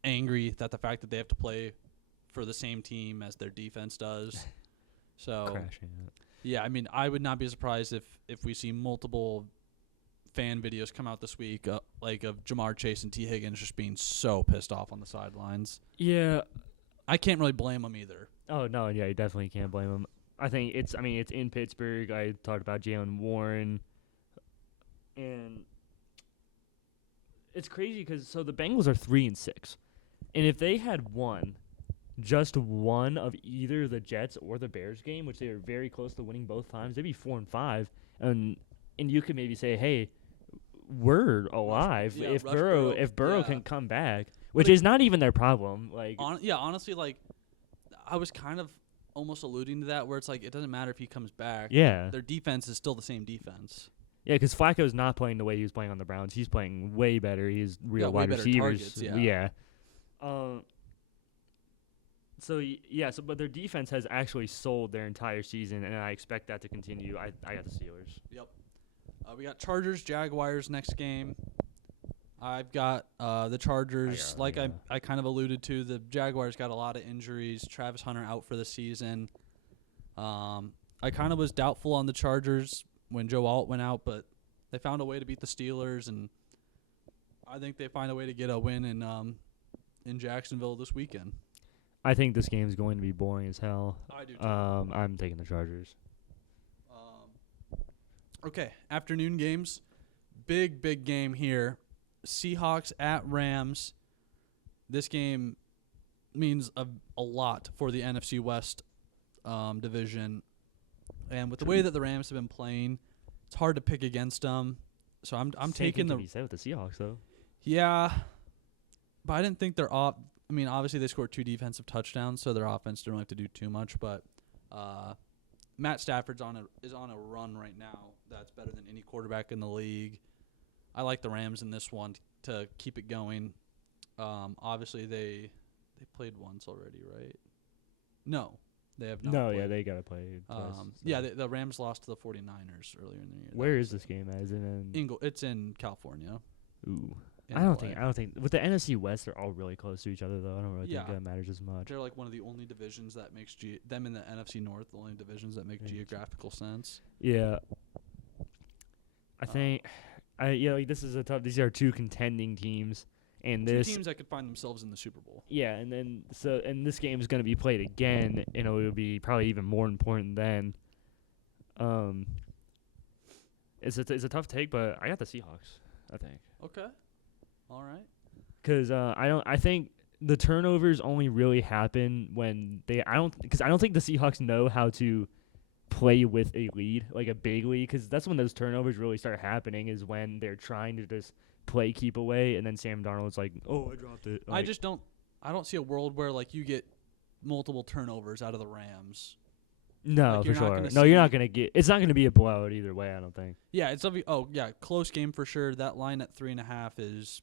angry that the fact that they have to play for the same team as their defense does. So crashing it. Yeah, I mean, I would not be surprised if we see multiple fan videos come out this week, like of Jamar Chase and T. Higgins just being so pissed off on the sidelines. Yeah, I can't really blame them either. Oh no, yeah, you definitely can't blame them. I think it's in Pittsburgh. I talked about Jalen Warren, and it's crazy because the Bengals are 3-6, and if they had won just one of either the Jets or the Bears game, which they were very close to winning both times, they'd be 4-5, and you could maybe say, hey, we're alive if Burrow can come back, which is not even their problem. Like, honestly, like I was kind of almost alluding to that, where it's like it doesn't matter if he comes back. Yeah, their defense is still the same defense. Yeah, because Flacco's not playing the way he was playing on the Browns. He's playing way better. He's real wide receivers. Targets, But their defense has actually sold their entire season, and I expect that to continue. I got the Steelers. Yep. We got Chargers, Jaguars next game. I've got the Chargers. I kind of alluded to, the Jaguars got a lot of injuries. Travis Hunter out for the season. I kind of was doubtful on the Chargers when Joe Alt went out, but they found a way to beat the Steelers, and I think they find a way to get a win in Jacksonville this weekend. I think this game is going to be boring as hell. I do too. I'm taking the Chargers. Okay, afternoon games. Big game here. Seahawks at Rams. This game means a lot for the NFC West division. And with the way that the Rams have been playing, it's hard to pick against them. So I'm taking the. Same thing can be said with the Seahawks, though. Yeah, but I didn't think they're off. I mean, obviously they scored 2 defensive touchdowns, so their offense didn't really have to do too much. But Matt Stafford's is on a run right now that's better than any quarterback in the league. I like the Rams in this one to keep it going. Obviously they played once already, right? No, they have not. No, played. yeah, they gotta play twice. Yeah, the Rams lost to the 49ers earlier in the year. Where is this game at? Is it in It's in California. Ooh. I don't think with the NFC West they're all really close to each other though. I don't really think that matters as much. They're like one of the only divisions that makes them in the NFC North, the only divisions that make geographical sense. Yeah. I think this is a tough. These are 2 contending teams, and 2 teams that could find themselves in the Super Bowl. Yeah, and then and this game is going to be played again, and it will be probably even more important then. It's a tough take, but I got the Seahawks. I think. Okay. All right. Because I think the turnovers only really happen when I don't think the Seahawks know how to play with a lead, like a big lead, because that's when those turnovers really start happening, is when they're trying to just play keep away, and then Sam Darnold's like, oh, I dropped it. Like, I don't see a world where like you get multiple turnovers out of the Rams. No, Like, for sure. No, you're not gonna get. It's not gonna be a blowout either way. I don't think. Yeah, close game for sure. That line at 3.5 is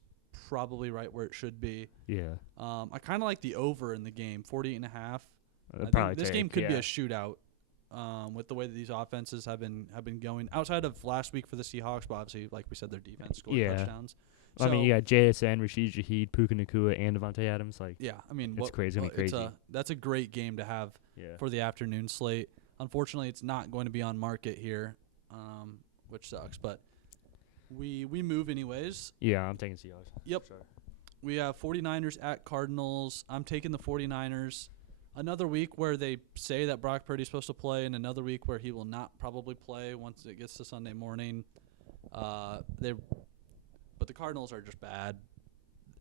probably right where it should be. Yeah. I kind of like the over in the game, 48.5. This game could be a shootout. With the way that these offenses have been going, outside of last week for the Seahawks, but obviously, like we said, their defense scored touchdowns. So, I mean, you got JSN, Rashid Shaheed, Puka Nacua, and Devontae Adams. Like, yeah, I mean, it's crazy. It's gonna be crazy. That's a great game to have for the afternoon slate. Unfortunately, it's not going to be on market here, which sucks. But we move anyways. Yeah, I'm taking Seahawks. Yep. Sure. We have 49ers at Cardinals. I'm taking the 49ers. Another week where they say that Brock Purdy's supposed to play, and another week where he will not probably play once it gets to Sunday morning. But the Cardinals are just bad,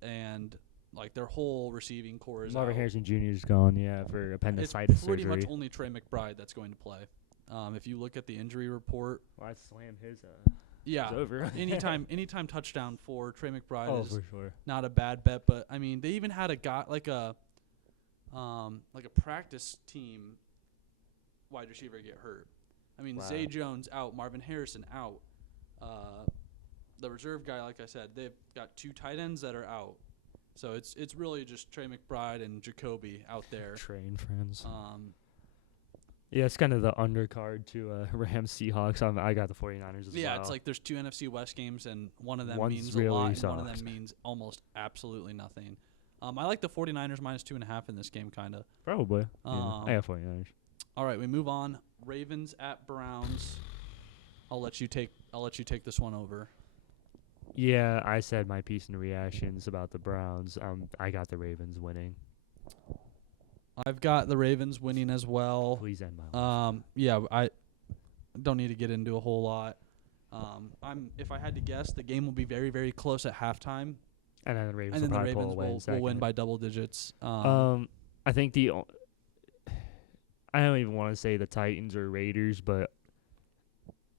and like their whole receiving core is Marvin out. Harrison Jr. is gone, for appendicitis It's pretty surgery. much only Trey McBride that's going to play. If you look at the injury report, Well, I'd slam his. yeah, It's over. anytime touchdown for Trey McBride is for sure. not a bad bet. But I mean, they even had a guy like a practice team wide receiver get hurt. I mean, Wow. Zay Jones out, Marvin Harrison out. The reserve guy, like I said, they've got 2 tight ends that are out. So it's really just Trey McBride and Jacoby out there. Train friends. Yeah, it's kind of the undercard to Rams Seahawks. I got the 49ers as well. Yeah, it's like there's 2 NFC West games, and one of them One's means really a lot, and soft. one of them means almost absolutely nothing. I like the 49ers minus 2.5 in this game, kind of. Probably. I got 49ers. All right, we move on. Ravens at Browns. I'll let you take this one over. Yeah, I said my piece in the reactions about the Browns. I got the Ravens winning. I've got the Ravens winning as well. Please end my life. Yeah, I don't need to get into a whole lot. If I had to guess, the game will be very, very close at halftime. And then the Ravens And then will the probably Ravens will win by double digits. I think I don't even want to say the Titans or Raiders, but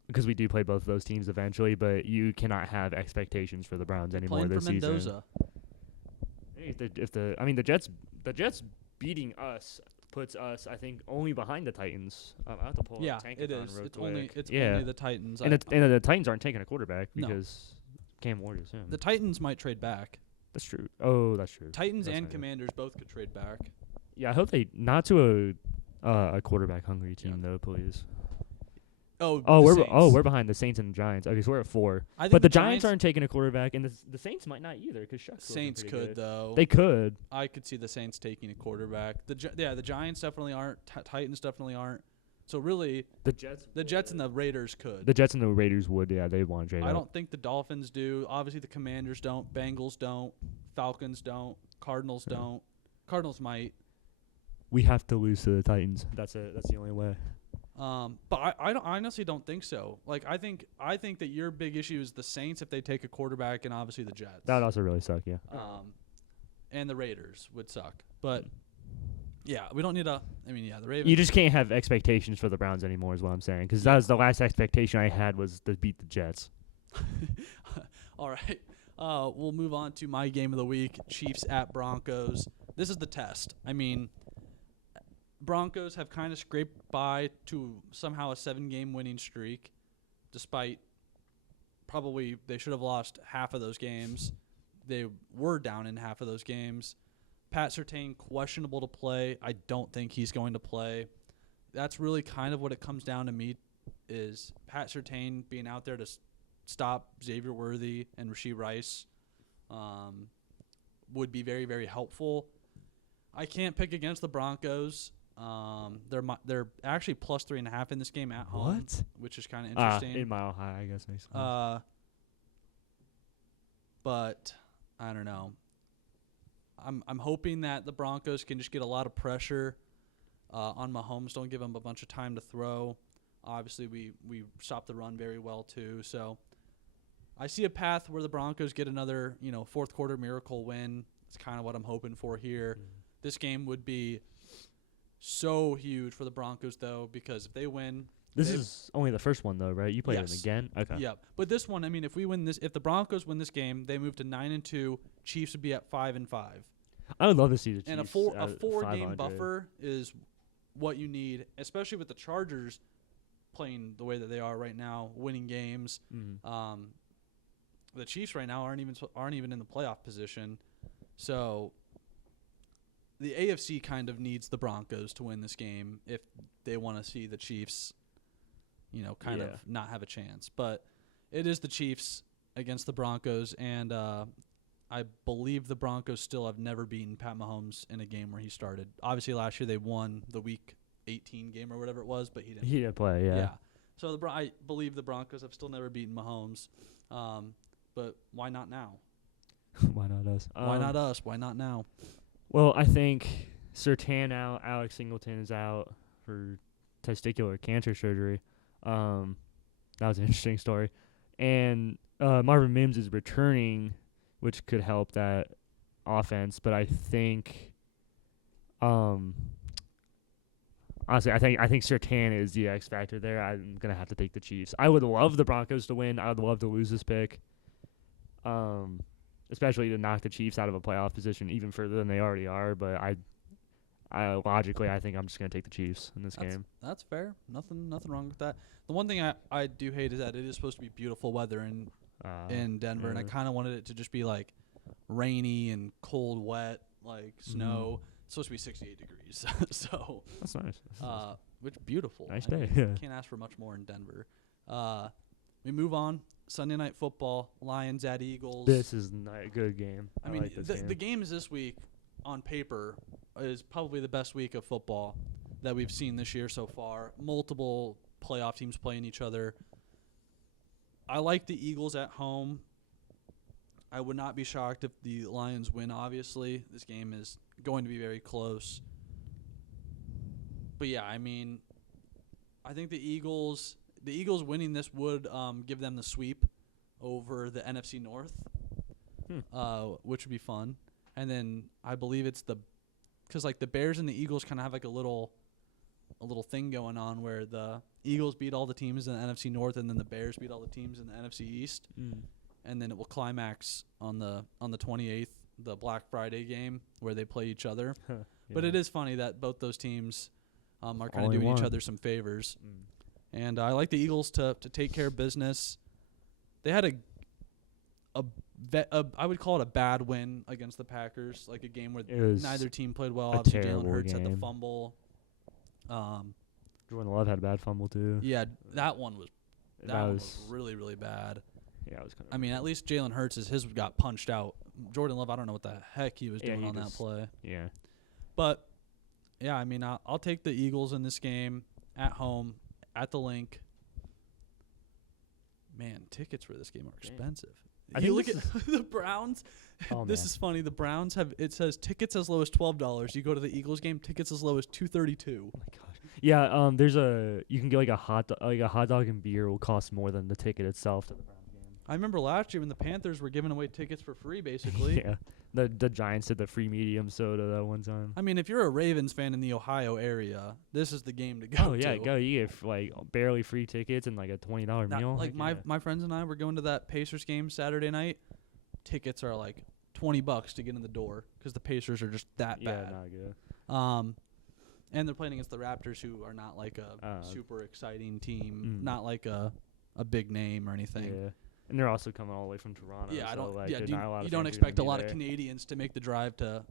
because we do play both of those teams eventually, but you cannot have expectations for the Browns anymore this season. The Jets beating us puts us, I think, only behind the Titans. I have to pull up Tankathon it is. real It's quick. only the Titans. And the Titans aren't taking a quarterback No. because Cam Ward is him. The Titans might trade back. That's true. Oh, that's true. Titans That's and not good. Commanders both could trade back. Yeah, I hope they not to a quarterback hungry team though, please. We're behind the Saints and the Giants. Okay, so we're at 4. But the Giants aren't taking a quarterback, and the Saints might not either because Saints could though. They could. I could see the Saints taking a quarterback. The Giants definitely aren't. Titans definitely aren't. So really, the Jets and the Raiders could. The Jets and the Raiders would. Yeah, they want to trade. I don't think the Dolphins do. Obviously, the Commanders don't. Bengals don't. Falcons don't. Cardinals don't. Cardinals might. We have to lose to the Titans. That's the only way. But I honestly don't think so. Like I think that your big issue is the Saints if they take a quarterback, and obviously the Jets. That would also really suck. Yeah. And the Raiders would suck. But yeah, we don't need the Ravens. You just can't have expectations for the Browns anymore, is what I'm saying. Because that was the last expectation I had was to beat the Jets. All right. We'll move on to my game of the week: Chiefs at Broncos. This is the test. I mean, Broncos have kind of scraped by to somehow a 7-game winning streak, despite probably they should have lost half of those games. They were down in half of those games. Pat Surtain, questionable to play. I don't think he's going to play. That's really kind of what it comes down to me, is Pat Surtain being out there to stop Xavier Worthy and Rashee Rice would be very, very helpful. I can't pick against the Broncos. They're actually plus 3.5 in this game at home, which is kind of interesting. In Mile High, I guess makes sense. But I don't know. I'm hoping that the Broncos can just get a lot of pressure on Mahomes. Don't give him a bunch of time to throw. Obviously, we stopped the run very well too. So I see a path where the Broncos get another, fourth quarter miracle win. It's kind of what I'm hoping for here. This game would be so huge for the Broncos, though, because if they win, This is only the first one, though, right? You played it again? Okay. Yeah, but this one, I mean, if the Broncos win this game, they move to 9-2. Chiefs would be at 5-5. I would love to see the Chiefs. And a 4-game buffer is what you need, especially with the Chargers playing the way that they are right now, winning games. The Chiefs right now aren't even in the playoff position, so the AFC kind of needs the Broncos to win this game if they want to see the Chiefs, kind of not have a chance. But it is the Chiefs against the Broncos, and I believe the Broncos still have never beaten Pat Mahomes in a game where he started. Obviously, last year they won the Week 18 game or whatever it was, but he didn't. He didn't play, yeah. So I believe the Broncos have still never beaten Mahomes. But why not now? Why not us? Why not us? Why not now? Well, I think Surtain out, Alex Singleton is out for testicular cancer surgery. That was an interesting story. And Marvin Mims is returning, which could help that offense. But I think, honestly, I think Surtain is the X factor there. I'm gonna have to take the Chiefs. I would love the Broncos to win. I would love to lose this pick. Especially to knock the Chiefs out of a playoff position even further than they already are. But I logically, I think I'm just gonna take the Chiefs in this game. That's fair. Nothing wrong with that. The one thing I do hate is that it is supposed to be beautiful weather in Denver, and I kind of wanted it to just be like rainy and cold, wet, like snow. It's supposed to be 68 degrees, so that's nice. Which beautiful. Nice day. Yeah. Can't ask for much more in Denver. We move on. Sunday Night Football, Lions at Eagles. This is a good game. I mean, like this game. The games this week, on paper, is probably the best week of football that we've seen this year so far. Multiple playoff teams playing each other. I like the Eagles at home. I would not be shocked if the Lions win, obviously. This game is going to be very close. But, yeah, I mean, I think the Eagles winning this would give them the sweep over the NFC North, which would be fun. And then I believe it's because like the Bears and the Eagles kind of have like a little thing going on where the Eagles beat all the teams in the NFC North and then the Bears beat all the teams in the NFC East. And then it will climax on the 28th, the Black Friday game where they play each other. But it is funny that both those teams are kind of doing each other some favors. And I like the Eagles to take care of business. They had I would call it a bad win against the Packers, like a game where neither team played well. Obviously, Jalen Hurts had the fumble. Jordan Love had a bad fumble too. Yeah, that one was really, really bad. Yeah, it was kind of. I mean, at least Jalen Hurts his got punched out. Jordan Love, I don't know what the heck he was doing on that play. Yeah. But yeah, I mean, I'll take the Eagles in this game at home. At the link. Man, tickets for this game are expensive. You look at the Browns. This is funny. The Browns it says tickets as low as $12. You go to the Eagles game, tickets as low as $232. Oh my gosh. Yeah, you can get like a hot dog and beer will cost more than the ticket itself to the Browns game. I remember last year when the Panthers were giving away tickets for free, basically. Yeah. The Giants did the free medium soda that one time. I mean, if you're a Ravens fan in the Ohio area, this is the game to go to. Oh, yeah, go. You get, like, barely free tickets and, like, a $20 meal. Like, my friends and I were going to that Pacers game Saturday night. Tickets are, like, $20 to get in the door because the Pacers are just that bad. Yeah, not good. And they're playing against the Raptors, who are not, like, a super exciting team, not like a big name or anything. Yeah. And they're also coming all the way from Toronto. Yeah, so you don't expect a lot of Canadians to make the drive to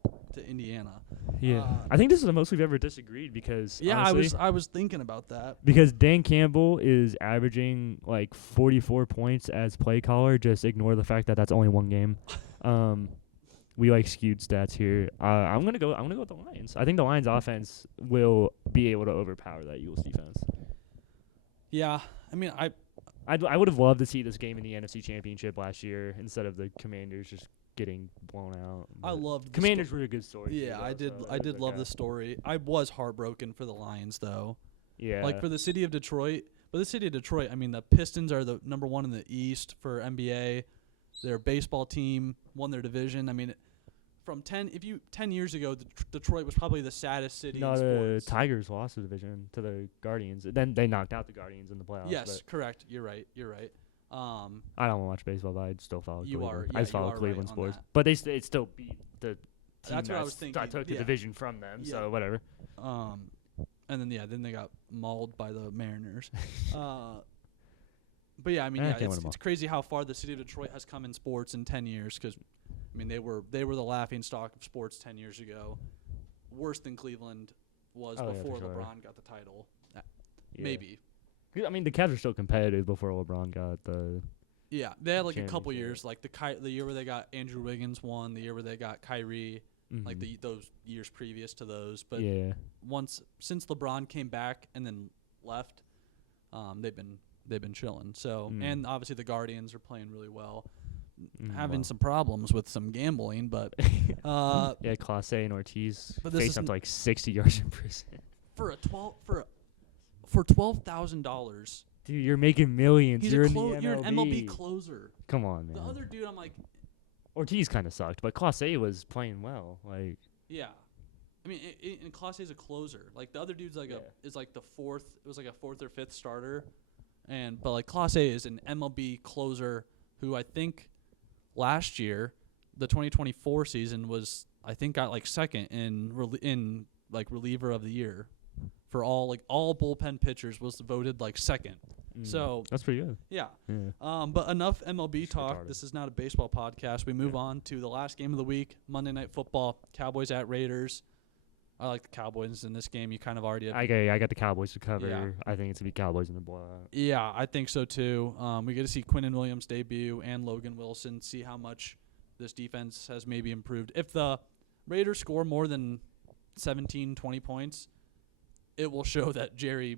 Indiana. Yeah, I think this is the most we've ever disagreed because honestly, I was thinking about that because Dan Campbell is averaging like 44 points as play caller. Just ignore the fact that that's only one game. We like skewed stats here. I'm gonna go with the Lions. I think the Lions offense will be able to overpower that Eagles defense. Yeah, I mean I would have loved to see this game in the NFC Championship last year instead of the Commanders just getting blown out. I loved Commanders were a good story. Yeah, I did love the story. I was heartbroken for the Lions though. Yeah. Like for the city of Detroit, But the city of Detroit, I mean, the Pistons are the number 1 in the East for NBA. Their baseball team won their division. I mean, from 10 years ago, Detroit was probably the saddest city No, in the sports. Tigers lost the division to the Guardians. Then they knocked out the Guardians in the playoffs. Yes, correct. You're right. I don't watch baseball, but I still follow You Cleveland. are, I just yeah, you follow are Cleveland right on sports. that. But it still beat the team That's what I was thinking. that took the Yeah. division from them, Yeah. so whatever. And then they got mauled by the Mariners. But yeah, I mean, Can't win them all. it's crazy how far the city of Detroit has come in sports in 10 years. Because, I mean, they were the laughing stock of sports 10 years ago. Worse than Cleveland was Oh, yeah, before for sure. LeBron got the title. Yeah. Maybe. I mean, the Cavs are still competitive before LeBron got the. Yeah, they had like a couple Championship. years, like the year where they got Andrew Wiggins won, the year where they got Kyrie, like those years previous to those. But yeah. since LeBron came back and then left, they've been chilling. So and obviously the Guardians are playing really well, having some problems with some gambling, but yeah, Clase and Ortiz But this faced up isn't- to like 60 yards in prison. for $12,000, Dude, you're making millions. he's You're a in the MLB. you're an MLB closer. Come on, The man. other dude, I'm like, Ortiz kind of sucked, but Clase was playing well. Like, yeah. I mean, and Clase is a closer. Like the other dude's like is like the fourth. It was like a fourth or fifth starter, but like Clase is an MLB closer who I think last year, the 2024 season got like second in reliever of the year for all bullpen pitchers, was voted like second. So that's pretty good. yeah. Yeah. But enough MLB talk. retarded. This is not a baseball podcast. We move on to the last game of the week, Monday Night Football, Cowboys at Raiders. I like the Cowboys in this game. You kind of already I got the Cowboys to cover. Yeah. I think it's gonna be Cowboys in the blowout. Yeah, I think so too. We get to see Quinnen Williams debut and Logan Wilson, see how much this defense has maybe improved. If the Raiders score more than 17, 20 points, it will show that Jerry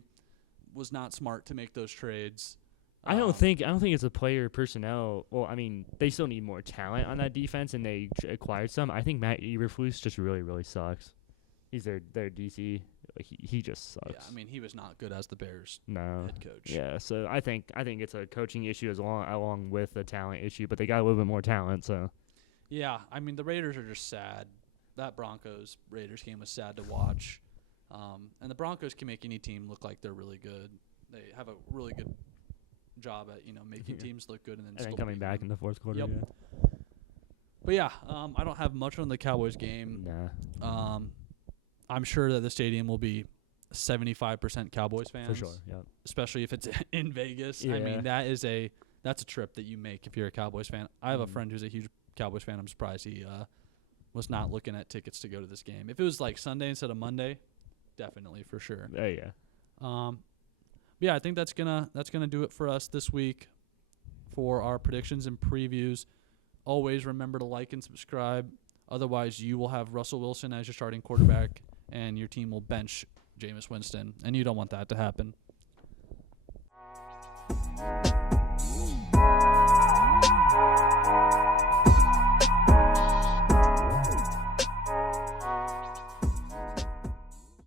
was not smart to make those trades. I don't think it's a player personnel. Well, I mean, they still need more talent on that defense, and they acquired some. I think Matt Eberflus just really, really sucks. He's their DC. He just sucks. Yeah, I mean, he was not good as the Bears No. head coach. Yeah, so I think it's a coaching issue along with a talent issue, but they got a little bit more talent. So Yeah, I mean, the Raiders are just sad. That Broncos-Raiders game was sad to watch. And the Broncos can make any team look like they're really good. They have a really good job at, making teams look good and then and then still coming beating back them. in the fourth quarter. Yep. Yeah. But yeah, I don't have much on the Cowboys game. Nah, I'm sure that the stadium will be 75% Cowboys fans. for sure. Yeah. Especially if it's in Vegas. I Yeah. mean, that's a trip that you make if you're a Cowboys fan. I have a friend who's a huge Cowboys fan. I'm surprised he was not looking at tickets to go to this game. If it was like Sunday instead of Monday, definitely for sure. Yeah. Yeah, I think that's gonna do it for us this week for our predictions and previews. Always remember to like and subscribe. Otherwise, you will have Russell Wilson as your starting quarterback, and your team will bench Jameis Winston, and you don't want that to happen.